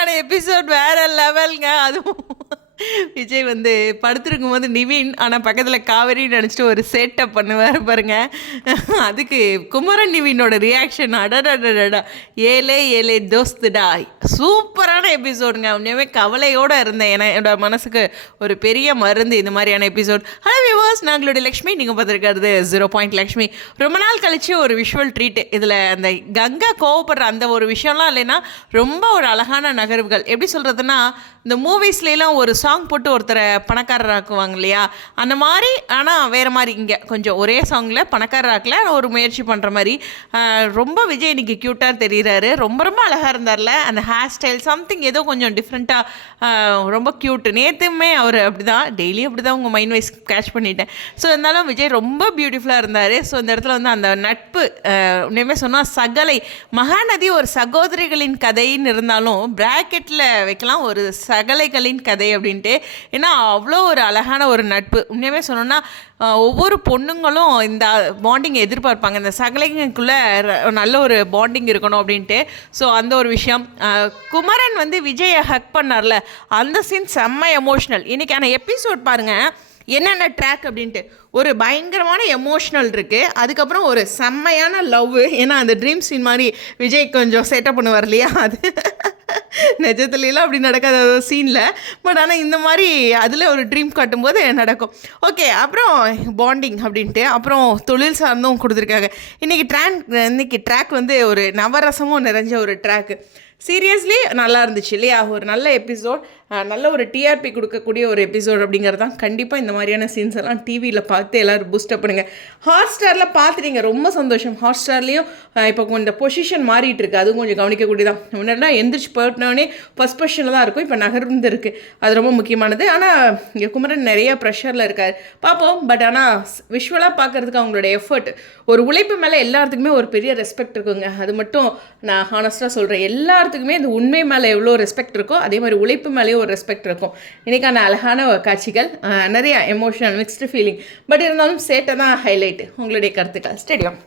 இன்னைக்கான எபிசோட் வேற லெவலுங்க. அதுவும் விஜய் வந்து படுத்திருக்கும் போது நிவின் ஆனால் பக்கத்தில் காவேரின்னு நினச்சிட்டு ஒரு சேட்டப் பண்ணுவார் பாருங்க. அதுக்கு குமரன் நிவினோட ரியாக்ஷன் அடடடடா ஏலே ஏலே தோஸ்துடா. சூப்பரான எபிசோடுங்க. உண்மையுமே கவலையோடு இருந்தேன். என்னோட மனசுக்கு ஒரு பெரிய மருந்து இந்த மாதிரியான எபிசோட். ஹலோ வியூவர்ஸ், நாங்களுடைய லக்ஷ்மி, நீங்கள் பார்த்துருக்கிறது 0 லக்ஷ்மி. ரொம்ப நாள் கழிச்சு ஒரு விஷுவல் ட்ரீட். இதில் அந்த கங்கா கோவப்படுற அந்த ஒரு விஷயம்லாம் இல்லைன்னா ரொம்ப ஒரு அழகான நகர்வுகள். எப்படி சொல்கிறதுனா, இந்த மூவிஸ்லாம் ஒரு சாங் போட்டு ஒருத்தரை பணக்காரராக்குவாங்க இல்லையா, அந்த மாதிரி. ஆனால் வேறு மாதிரி இங்கே கொஞ்சம் ஒரே சாங்கில் பணக்காரராக்கில் ஒரு முயற்சி பண்ணுற மாதிரி. ரொம்ப விஜய் இன்னைக்கு க்யூட்டாக தெரிகிறாரு. ரொம்ப ரொம்ப அழகாக இருந்தார்ல. அந்த ஹேர் ஸ்டைல் சம்திங் ஏதோ கொஞ்சம் டிஃப்ரெண்ட்டாக ரொம்ப க்யூட்டு. நேற்றுமே அவர் அப்படி தான், டெய்லி அப்படி தான் உங்கள் மைண்ட் வைஸ் கேட்ச் பண்ணிட்டேன். ஸோ இருந்தாலும் விஜய் ரொம்ப பியூட்டிஃபுல்லாக இருந்தார். ஸோ இந்த இடத்துல வந்து அந்த நட்பு உண்மையுமே சொன்னால் சகலை மகாநதி ஒரு சகோதரிகளின் கதைன்னு இருந்தாலும் ப்ராக்கெட்டில் வைக்கலாம் ஒரு சகலைகளின் கதை அப்படின்ட்டு. ஏன்னா அவ்வளோ ஒரு அழகான ஒரு நட்பு. உண்மையுமே சொன்னோன்னா ஒவ்வொரு பொண்ணுங்களும் இந்த பாண்டிங் எதிர்பார்ப்பாங்க, இந்த சகலைங்களுக்குள்ளே நல்ல ஒரு பாண்டிங் இருக்கணும் அப்படின்ட்டு. ஸோ அந்த ஒரு விஷயம். குமரன் வந்து விஜயை ஹக் பண்ணார்ல, அந்த சீன் செம்ம எமோஷ்னல். இன்றைக்கான எபிசோட் பாருங்கள் என்னென்ன ட்ராக் அப்படின்ட்டு. ஒரு பயங்கரமான எமோஷ்னல் இருக்குது, அதுக்கப்புறம் ஒரு செம்மையான லவ். ஏன்னா அந்த ட்ரீம் சீன் மாதிரி விஜய் கொஞ்சம் செட்டப் பண்ணுவார் இல்லையா, அது நிஜத்துலாம் அப்படி நடக்காத சீனில். பட் ஆனால் இந்த மாதிரி அதில் ஒரு ட்ரீம் காட்டும்போது நடக்கும். ஓகே, அப்புறம் பாண்டிங் அப்படின்ட்டு அப்புறம் தொழில் சார்ந்தும் கொடுத்துருக்காங்க. இன்றைக்கி ட்ராக் வந்து ஒரு நவரசமும் நிறைஞ்ச ஒரு ட்ராக்கு. சீரியஸ்லி நல்லா இருந்துச்சு இல்லையா? ஒரு நல்ல எபிசோட், நல்ல ஒரு டிஆர்பி கொடுக்கக்கூடிய ஒரு எபிசோட் அப்படிங்கிறது தான். கண்டிப்பாக இந்த மாதிரியான சீன்ஸ் எல்லாம் டிவியில் பார்த்து எல்லோரும் பூஸ்டப் பண்ணுங்கள். ஹாட் ஸ்டாரில் பார்த்துட்டீங்க, ரொம்ப சந்தோஷம். ஹாட் ஸ்டார்லேயும் இப்போ கொஞ்சம் பொசிஷன் மாறிட்டு இருக்குது, அதுவும் கொஞ்சம் கவனிக்கக்கூடியதான். முன்னாடிலாம் எந்திரிச்சு போட்டோன்னே ஃபஸ்ட் பொசிஷனில் தான் இருக்கும், இப்போ நகர்ந்து இருக்குது. அது ரொம்ப முக்கியமானது. ஆனால் இங்கே குமரன் நிறைய ப்ரெஷரில் இருக்கார், பார்ப்போம். பட் ஆனால் விஷுவலாக பார்க்குறதுக்கு அவங்களோட எஃபர்ட், ஒரு உழைப்பு மேலே எல்லாத்துக்குமே ஒரு பெரிய ரெஸ்பெக்ட் இருக்குங்க. அது மட்டும் நான் ஹானஸ்ட்டாக சொல்கிறேன். எல்லாத்துக்குமே இந்த உண்மை மேலே எவ்வளோ ரெஸ்பெக்ட் இருக்கோ அதே மாதிரி உழைப்பு மேலேயும் ஒரு ரெஸ்பெக்ட் இருக்கும். இன்றைக்கான அழகான காட்சிகள், நிறைய எமோஷனல் மிக்ஸ்டு ஃபீலிங். பட் இருந்தாலும் சேட்டை தான் ஹைலைட். உங்களுடைய கருத்துக்கள் ஸ்டேடியம்.